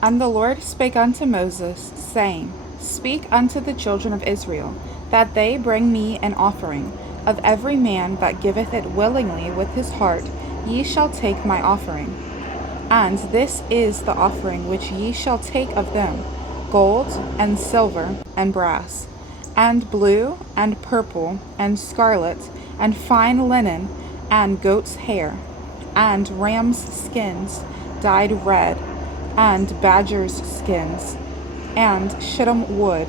And the Lord spake unto Moses, saying, Speak unto the children of Israel, that they bring me an offering. Of every man that giveth it willingly with his heart, ye shall take my offering. And this is the offering which ye shall take of them: gold, and silver, and brass, and blue, and purple, and scarlet, and fine linen, and goats' hair, and rams' skins dyed red, and badgers' skins, and shittim wood,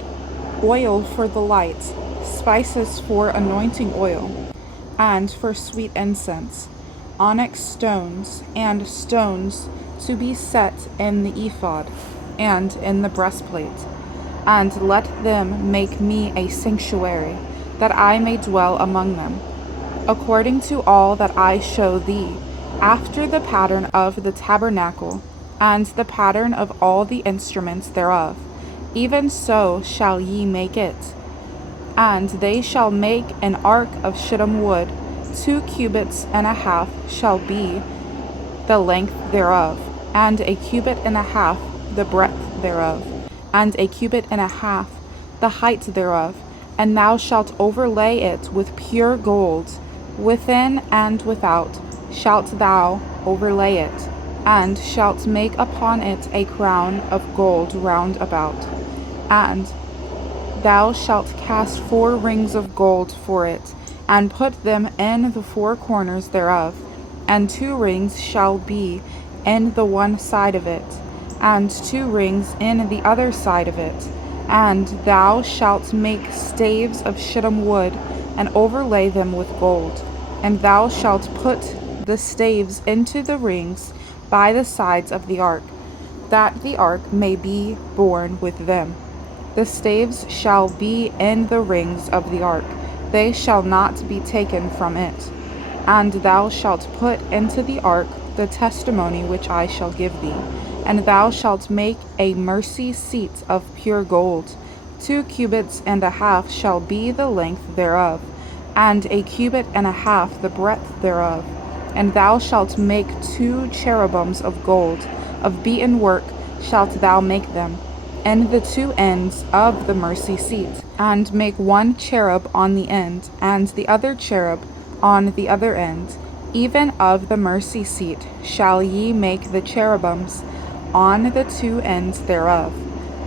oil for the light, spices for anointing oil, and for sweet incense, onyx stones, and stones to be set in the ephod, and in the breastplate. And let them make me a sanctuary, that I may dwell among them, according to all that I show thee, after the pattern of the tabernacle, and the pattern of all the instruments thereof. Even so shall ye make it. And they shall make an ark of shittim wood, 2 cubits and a half shall be the length thereof, and a cubit and a half the breadth thereof, and a cubit and a half the height thereof. And thou shalt overlay it with pure gold, within and without shalt thou overlay it, and shalt make upon it a crown of gold round about. And thou shalt cast 4 rings of gold for it, and put them in the 4 corners thereof, and 2 rings shall be in the one side of it, and 2 rings in the other side of it. And thou shalt make staves of shittim wood, and overlay them with gold. And thou shalt put the staves into the rings by the sides of the ark, that the ark may be borne with them. The staves shall be in the rings of the ark, they shall not be taken from it. And thou shalt put into the ark the testimony which I shall give thee. And thou shalt make a mercy seat of pure gold. 2 cubits and a half shall be the length thereof, and a cubit and a half the breadth thereof. And thou shalt make 2 cherubims of gold, of beaten work shalt thou make them, in the 2 ends of the mercy seat, and make 1 cherub on the end, and the other cherub on the other end. Even of the mercy seat shall ye make the cherubims on the 2 ends thereof.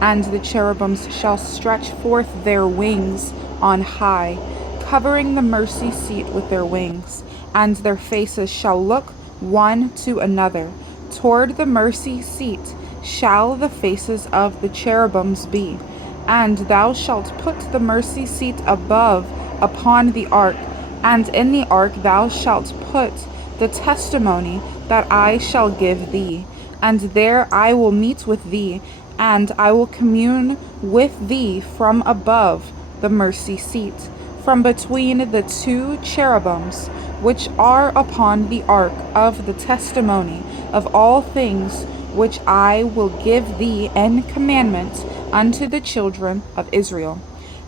And the cherubims shall stretch forth their wings on high, covering the mercy seat with their wings, and their faces shall look one to another. Toward the mercy seat shall the faces of the cherubims be. And thou shalt put the mercy seat above upon the ark, and in the ark thou shalt put the testimony that I shall give thee. And there I will meet with thee, and I will commune with thee from above the mercy seat, from between the 2 cherubims which are upon the ark of the testimony of all things which I will give thee in commandment unto the children of Israel.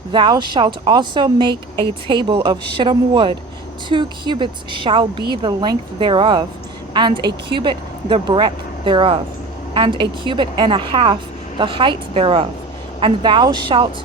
Thou shalt also make a table of shittim wood. 2 cubits shall be the length thereof, and a cubit the breadth thereof, and a cubit and a half the height thereof. And thou shalt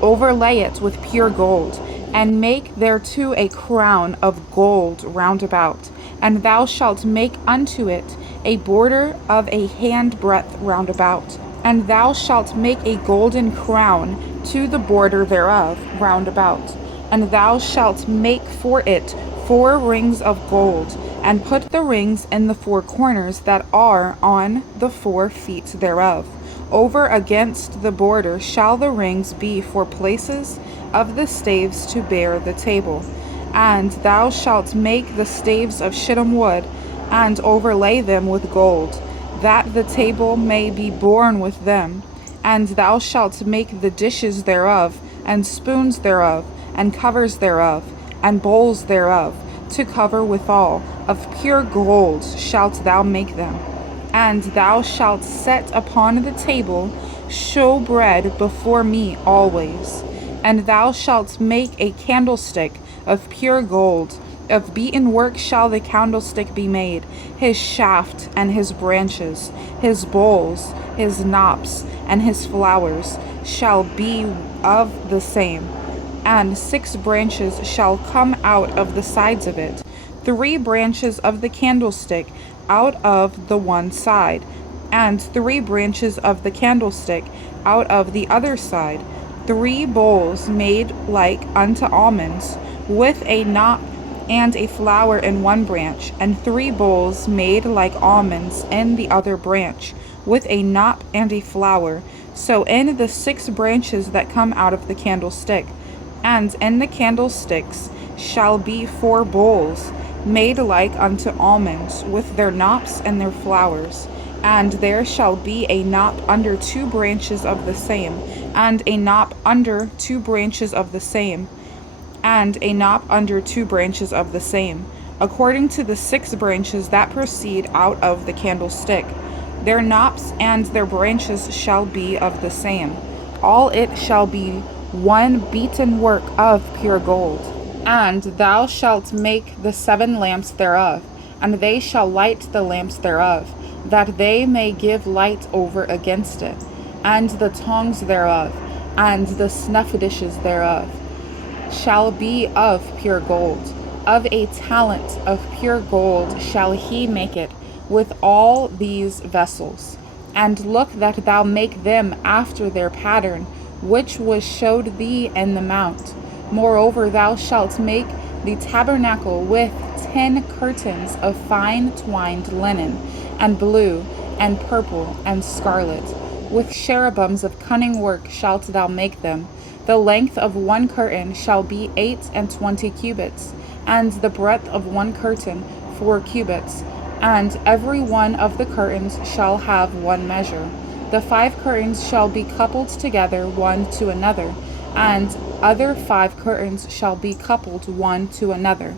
overlay it with pure gold, and make thereto a crown of gold round about. And thou shalt make unto it a border of a handbreadth round about. And thou shalt make a golden crown to the border thereof round about. And thou shalt make for it 4 rings of gold, and put the rings in the 4 corners that are on the 4 feet thereof. Over against the border shall the rings be for places of the staves to bear the table. And thou shalt make the staves of shittim wood, and overlay them with gold, that the table may be borne with them. And thou shalt make the dishes thereof, and spoons thereof, and covers thereof, and bowls thereof, to cover withal. Of pure gold shalt thou make them. And thou shalt set upon the table showbread before me always. And thou shalt make a candlestick of pure gold. Of beaten work shall the candlestick be made, his shaft and his branches, his bowls, his knops, and his flowers shall be of the same. And 6 branches shall come out of the sides of it, 3 branches of the candlestick out of the one side, and 3 branches of the candlestick out of the other side, 3 bowls made like unto almonds, with a knot and a flower in one branch, and 3 bowls made like almonds in the other branch, with a knot and a flower. So in the 6 branches that come out of the candlestick, and in the candlesticks shall be 4 bowls made like unto almonds, with their knops and their flowers. And there shall be a knot under 2 branches of the same, and a knot under 2 branches of the same, and a knot under 2 branches of the same, according to the 6 branches that proceed out of the candlestick. Their knops and their branches shall be of the same. All it shall be one beaten work of pure gold. And thou shalt make the 7 lamps thereof, and they shall light the lamps thereof, that they may give light over against it, and the tongs thereof, and the snuff dishes thereof shall be of pure gold. Of a talent of pure gold shall he make it, with all these vessels. And look that thou make them after their pattern, which was showed thee in the mount. Moreover, thou shalt make the tabernacle with 10 curtains of fine twined linen, and blue, and purple, and scarlet. With cherubims of cunning work shalt thou make them. The length of one curtain shall be 28 cubits, and the breadth of one curtain 4 cubits, and every one of the curtains shall have one measure. The 5 curtains shall be coupled together one to another, and other 5 curtains shall be coupled one to another.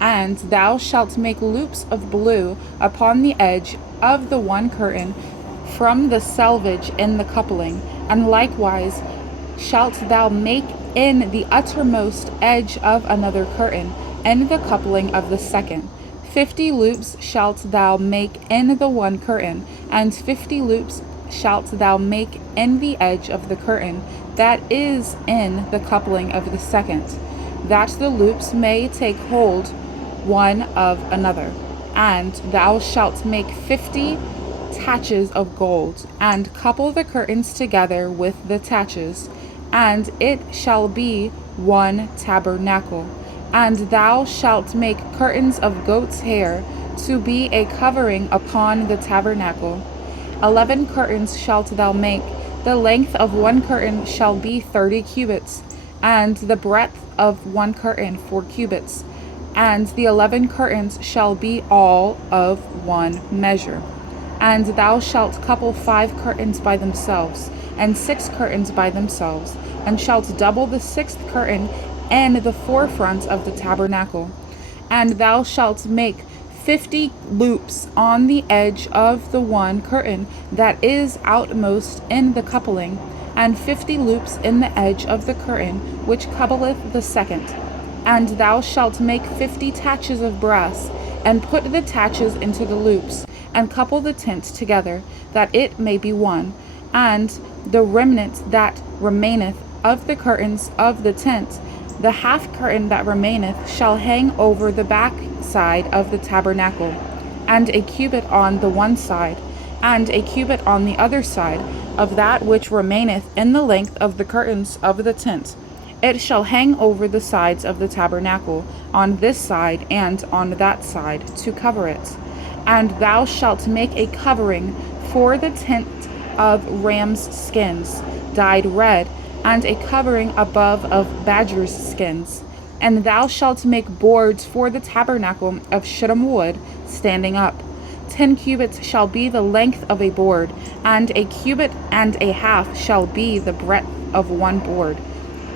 And thou shalt make loops of blue upon the edge of the one curtain from the selvage in the coupling, and likewise shalt thou make in the uttermost edge of another curtain, in the coupling of the second. 50 loops shalt thou make in the one curtain, and 50 loops shalt thou make in the edge of the curtain that is in the coupling of the second, that the loops may take hold one of another. And thou shalt make 50 taches of gold, and couple the curtains together with the taches, and it shall be one tabernacle. And thou shalt make curtains of goat's hair to be a covering upon the tabernacle. 11 curtains shalt thou make. The length of one curtain shall be 30 cubits, and the breadth of one curtain 4 cubits. And the 11 curtains shall be all of one measure. And thou shalt couple 5 curtains by themselves, and 6 curtains by themselves, and shalt double the 6th curtain in the forefront of the tabernacle. And thou shalt make 50 loops on the edge of the one curtain that is outmost in the coupling, and 50 loops in the edge of the curtain which coupleth the second. And thou shalt make 50 taches of brass, and put the taches into the loops, and couple the tent together, that it may be one. And the remnant that remaineth of the curtains of the tent, the half curtain that remaineth, shall hang over the back side of the tabernacle, and a cubit on the one side, and a cubit on the other side of that which remaineth in the length of the curtains of the tent. It shall hang over the sides of the tabernacle, on this side and on that side, to cover it. And thou shalt make a covering for the tent of rams' skins, dyed red, and a covering above of badgers' skins. And thou shalt make boards for the tabernacle of shittim wood, standing up. 10 cubits shall be the length of a board, and a cubit and a half shall be the breadth of one board.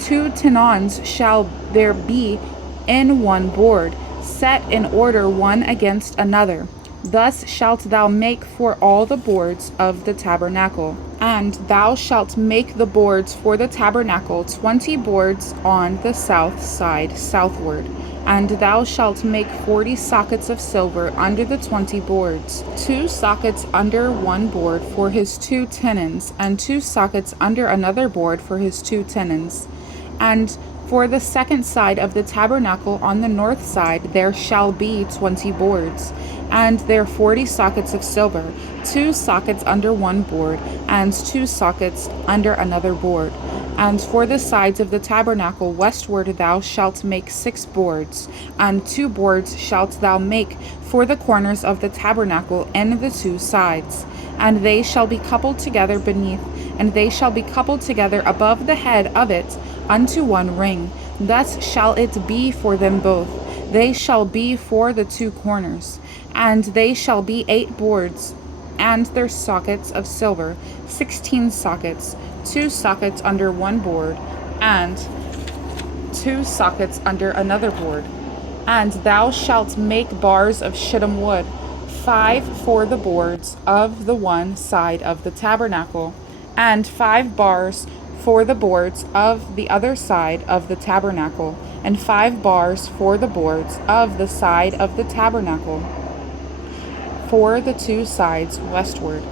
2 tenons shall there be in one board, set in order one against another. Thus shalt thou make for all the boards of the tabernacle. And thou shalt make the boards for the tabernacle 20 boards on the south side southward, And thou shalt make 40 sockets of silver under the 20 boards, 2 sockets under one board for his 2 tenons, and 2 sockets under another board for his 2 tenons. And for the second side of the tabernacle on the north side there shall be 20 boards, and there 40 sockets of silver, 2 sockets under one board, and 2 sockets under another board. And for the sides of the tabernacle westward thou shalt make 6 boards, and 2 boards shalt thou make for the corners of the tabernacle in the 2 sides. And they shall be coupled together beneath, and they shall be coupled together above the head of it unto one ring. Thus shall it be for them both. They shall be for the 2 corners. And they shall be 8 boards, and their sockets of silver, 16 sockets, 2 sockets under one board, and 2 sockets under another board. And thou shalt make bars of shittim wood, 5 for the boards of the one side of the tabernacle, and 5 bars for the boards of the other side of the tabernacle, and 5 bars for the boards of the side of the tabernacle, for the 2 sides westward.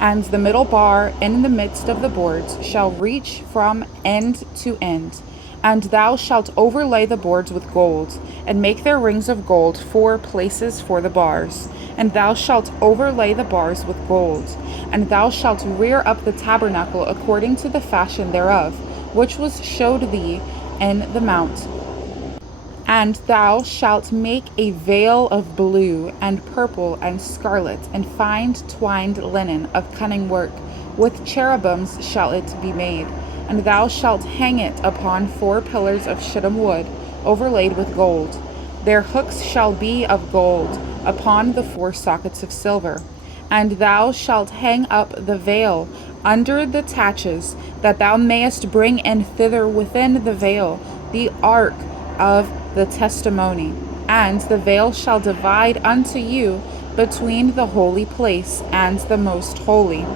And the middle bar in the midst of the boards shall reach from end to end. And thou shalt overlay the boards with gold, and make their rings of gold 4 places for the bars. And thou shalt overlay the bars with gold. And thou shalt rear up the tabernacle according to the fashion thereof, which was showed thee in the mount. And thou shalt make a veil of blue, and purple, and scarlet, and fine twined linen of cunning work. With cherubims shall it be made. And thou shalt hang it upon 4 pillars of shittim wood, overlaid with gold. Their hooks shall be of gold, upon the 4 sockets of silver. And thou shalt hang up the veil under the taches, that thou mayest bring in thither within the veil the ark of the testimony. And the veil shall divide unto you between the holy place and the most holy.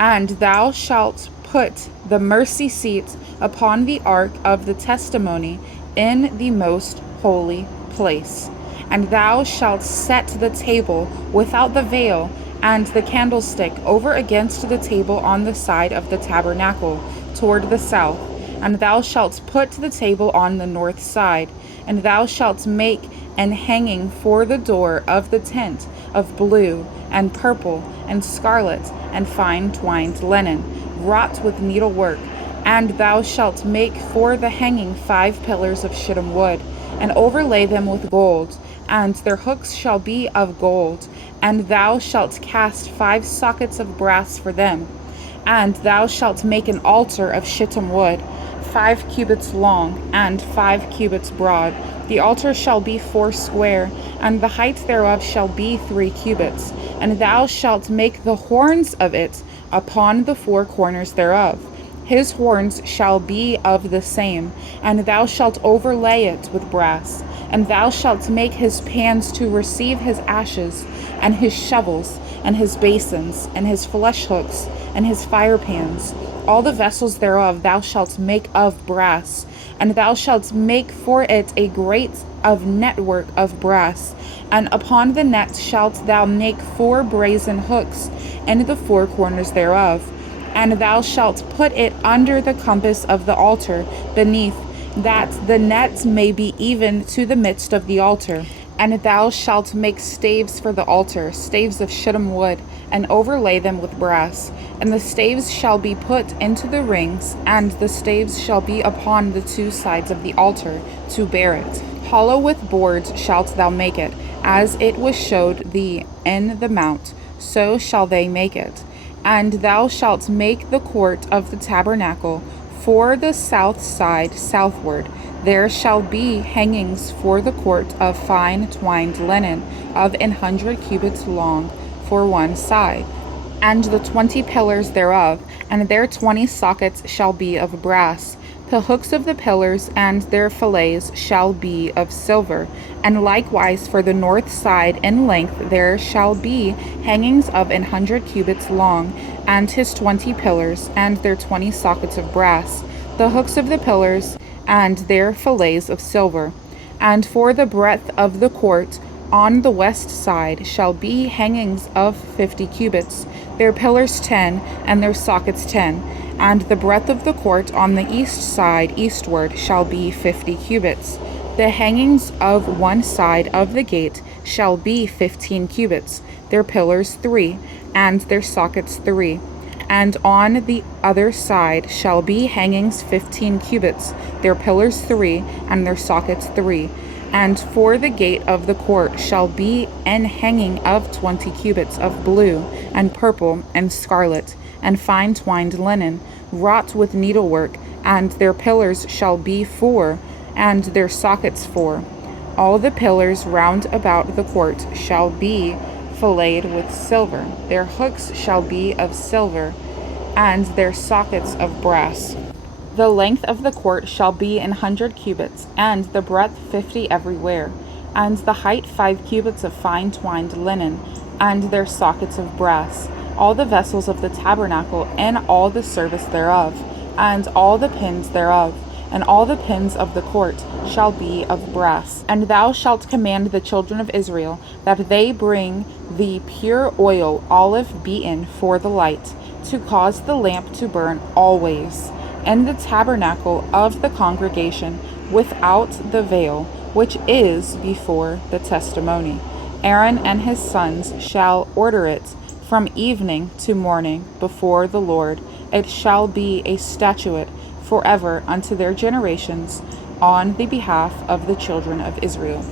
And thou shalt put the mercy seat upon the ark of the testimony in the most holy place. And thou shalt set the table without the veil, and the candlestick over against the table on the side of the tabernacle toward the south. And thou shalt put the table on the north side. And thou shalt make an hanging for the door of the tent of blue, and purple, and scarlet, and fine twined linen, wrought with needlework. And thou shalt make for the hanging 5 pillars of shittim wood, and overlay them with gold, and their hooks shall be of gold. And thou shalt cast 5 sockets of brass for them. And thou shalt make an altar of shittim wood, 5 cubits long, and 5 cubits broad. The altar shall be 4 square, and the height thereof shall be 3 cubits. And thou shalt make the horns of it upon the 4 corners thereof. His horns shall be of the same, and thou shalt overlay it with brass. And thou shalt make his pans to receive his ashes, and his shovels, and his basins, and his flesh hooks, and his fire pans. All the vessels thereof thou shalt make of brass. And thou shalt make for it a grate of network of brass. And upon the net shalt thou make 4 brazen hooks in the 4 corners thereof. And thou shalt put it under the compass of the altar beneath, that the net may be even to the midst of the altar. And thou shalt make staves for the altar, staves of shittim wood, and overlay them with brass. And the staves shall be put into the rings, and the staves shall be upon the 2 sides of the altar, to bear it. Hollow with boards shalt thou make it, as it was showed thee in the mount, so shall they make it. And thou shalt make the court of the tabernacle for the south side southward. There shall be hangings for the court of fine twined linen of 100 cubits long for one side, and the 20 pillars thereof, and their 20 sockets shall be of brass. The hooks of the pillars and their fillets shall be of silver. And likewise for the north side in length there shall be hangings of 100 cubits long, and his 20 pillars, and their 20 sockets of brass. the hooks of the pillars, and their fillets of silver. And for the breadth of the court on the west side shall be hangings of 50 cubits, their pillars 10, and their sockets 10. And the breadth of the court on the east side eastward shall be 50 cubits. The hangings of one side of the gate shall be 15 cubits, their pillars 3, and their sockets 3. And on the other side shall be hangings 15 cubits, their pillars 3, and their sockets 3. And for the gate of the court shall be an hanging of 20 cubits of blue, and purple, and scarlet, and fine twined linen, wrought with needlework, and their pillars shall be 4, and their sockets 4. All the pillars round about the court shall be filleted with silver. Their hooks shall be of silver, and their sockets of brass. The length of the court shall be 100 cubits, and the breadth 50 everywhere, and the height 5 cubits of fine twined linen, and their sockets of brass. All the vessels of the tabernacle, and all the service thereof, and all the pins thereof, and all the pins of the court shall be of brass. And thou shalt command the children of Israel that they bring the pure oil, olive beaten, for the light, to cause the lamp to burn always, in the tabernacle of the congregation, without the veil, which is before the testimony. Aaron and his sons shall order it from evening to morning before the Lord. It shall be a statute forever unto their generations on the behalf of the children of Israel.